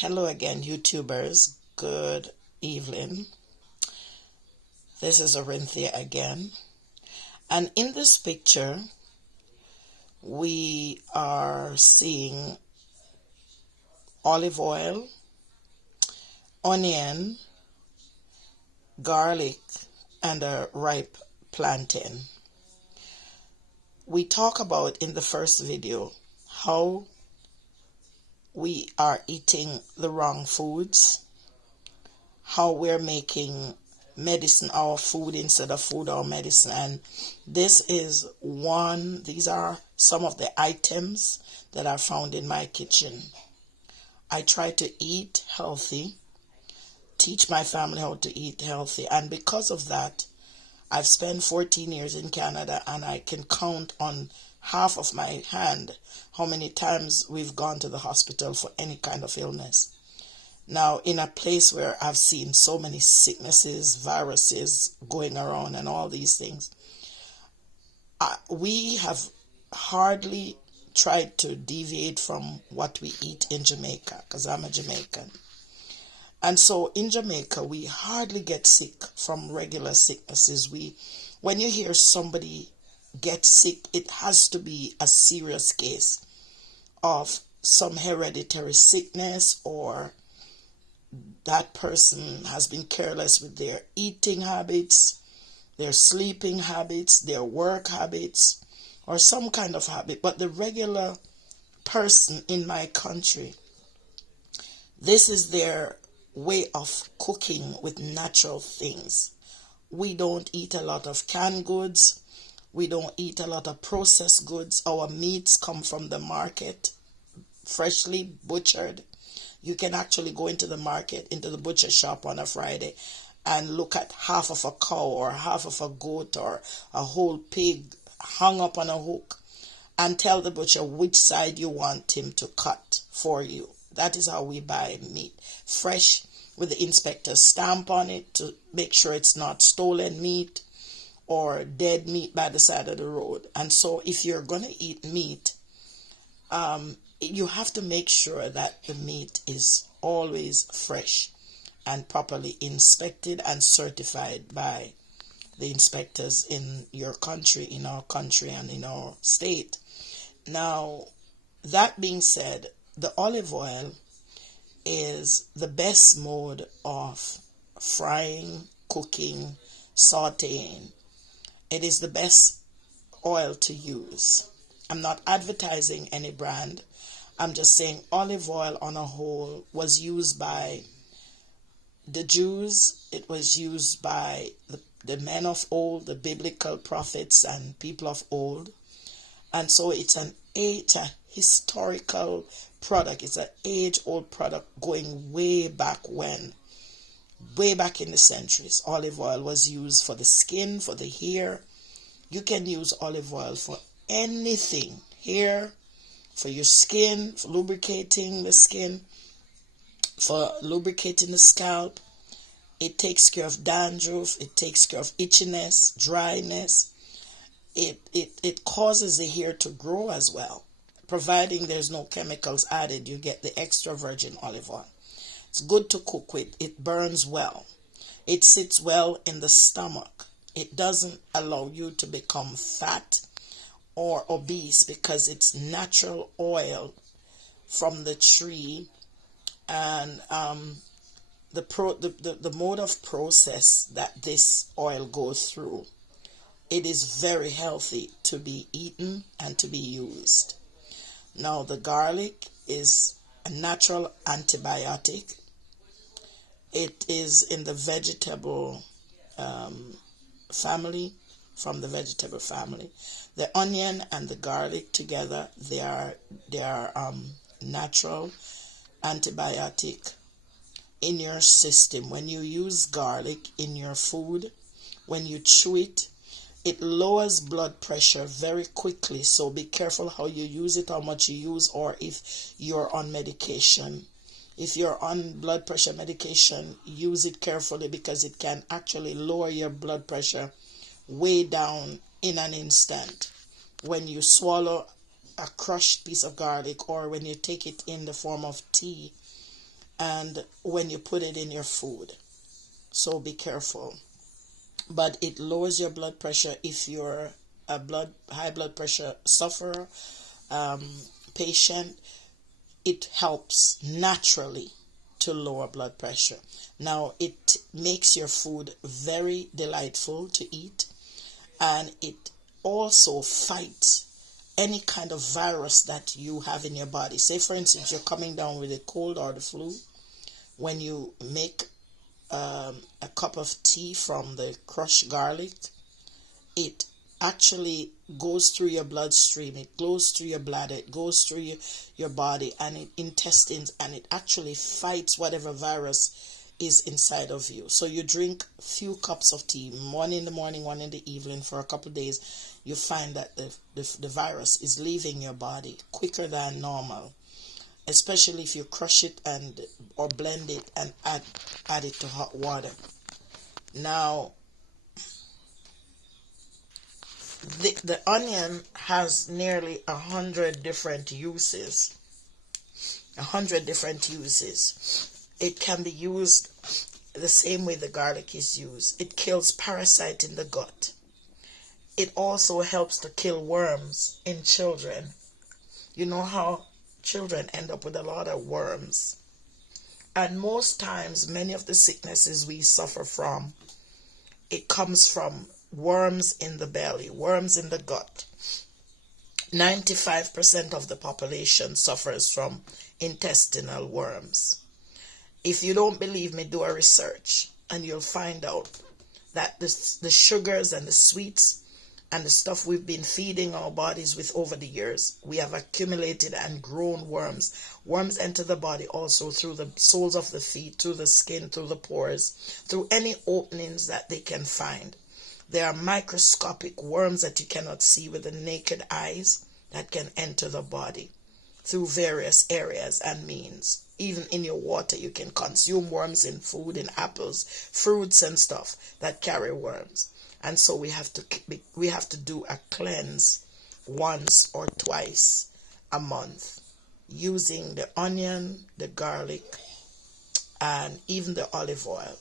Hello again, YouTubers. Good evening. This is Orinthia again. And in this picture, we are seeing olive oil, onion, garlic, and a ripe plantain. We talk about in the first video how we are eating the wrong foods, how we're making medicine our food instead of food our medicine. And these are some of the items that are found in my kitchen. I try to eat healthy, teach my family how to eat healthy, and because of that, I've spent 14 years in Canada, and I can count on half of my hand how many times we've gone to the hospital for any kind of illness. Now, in a place where I've seen so many sicknesses, viruses going around and all these things, we have hardly tried to deviate from what we eat in Jamaica, because I'm a Jamaican. And so in Jamaica, we hardly get sick from regular sicknesses. When you hear somebody get sick, it has to be a serious case of some hereditary sickness, or that person has been careless with their eating habits, their sleeping habits, their work habits, or some kind of habit. But the regular person in my country, this is their way of cooking with natural things. We don't eat a lot of canned goods. We don't eat a lot of processed goods. Our meats come from the market, freshly butchered. You can actually go into the market, into the butcher shop on a Friday, and look at half of a cow or half of a goat or a whole pig hung up on a hook, and tell the butcher which side you want him to cut for you. That is how we buy meat. Fresh, with the inspector's stamp on it to make sure it's not stolen meat or dead meat by the side of the road. And so if you're going to eat meat, you have to make sure that the meat is always fresh and properly inspected and certified by the inspectors in your country, in our country, and in our state. Now, that being said, the olive oil is the best mode of frying, cooking, sauteing. It is the best oil to use. I'm not advertising any brand. I'm just saying olive oil on a whole was used by the Jews. It was used by the men of old, the biblical prophets and people of old. And so it's a historical product. It's an age-old product going way back when. Way back in the centuries. Olive oil was used for the skin, for the hair. You can use olive oil for anything. Hair, for your skin, for lubricating the skin, for lubricating the scalp. It takes care of dandruff. It takes care of itchiness, dryness. It causes the hair to grow as well. Providing there's no chemicals added, you get the extra virgin olive oil. It's good to cook with. It burns well. It sits well in the stomach. It doesn't allow you to become fat or obese because it's natural oil from the tree, and the mode of process that this oil goes through, it is very healthy to be eaten and to be used. Now, the garlic is a natural antibiotic. It is in the vegetable family, from the vegetable family. The onion and the garlic together, they are natural antibiotic in your system. When you use garlic in your food, when you chew it, it lowers blood pressure very quickly. So be careful how you use it, how much you use, or if you're on medication. If you're on blood pressure medication, use it carefully because it can actually lower your blood pressure way down in an instant. When you swallow a crushed piece of garlic, or when you take it in the form of tea, and when you put it in your food. So be careful. But it lowers your blood pressure if you're a high blood pressure sufferer, patient. It helps naturally to lower blood pressure. Now, it makes your food very delightful to eat, and it also fights any kind of virus that you have in your body. Say, for instance, you're coming down with a cold or the flu. When you make a cup of tea from the crushed garlic, it actually goes through your bloodstream, it goes through your bladder, it goes through your body and intestines, and it actually fights whatever virus is inside of you. So you drink few cups of tea, one in the morning, one in the evening, for a couple of days. You find that the virus is leaving your body quicker than normal, especially if you crush it or blend it and add it to hot water. Now, the onion has nearly 100 different uses. 100 different uses. It can be used the same way the garlic is used. It kills parasite in the gut. It also helps to kill worms in children. You know how children end up with a lot of worms. And most times, many of the sicknesses we suffer from, it comes from worms in the belly, worms in the gut. 95% of the population suffers from intestinal worms. If you don't believe me, do a research and you'll find out that the sugars and the sweets and the stuff we've been feeding our bodies with over the years, we have accumulated and grown worms. Worms enter the body also through the soles of the feet, through the skin, through the pores, through any openings that they can find. There are microscopic worms that you cannot see with the naked eyes that can enter the body through various areas and means. Even in your water, you can consume worms in food, in apples, fruits and stuff that carry worms. And so we have to do a cleanse once or twice a month using the onion, the garlic, and even the olive oil.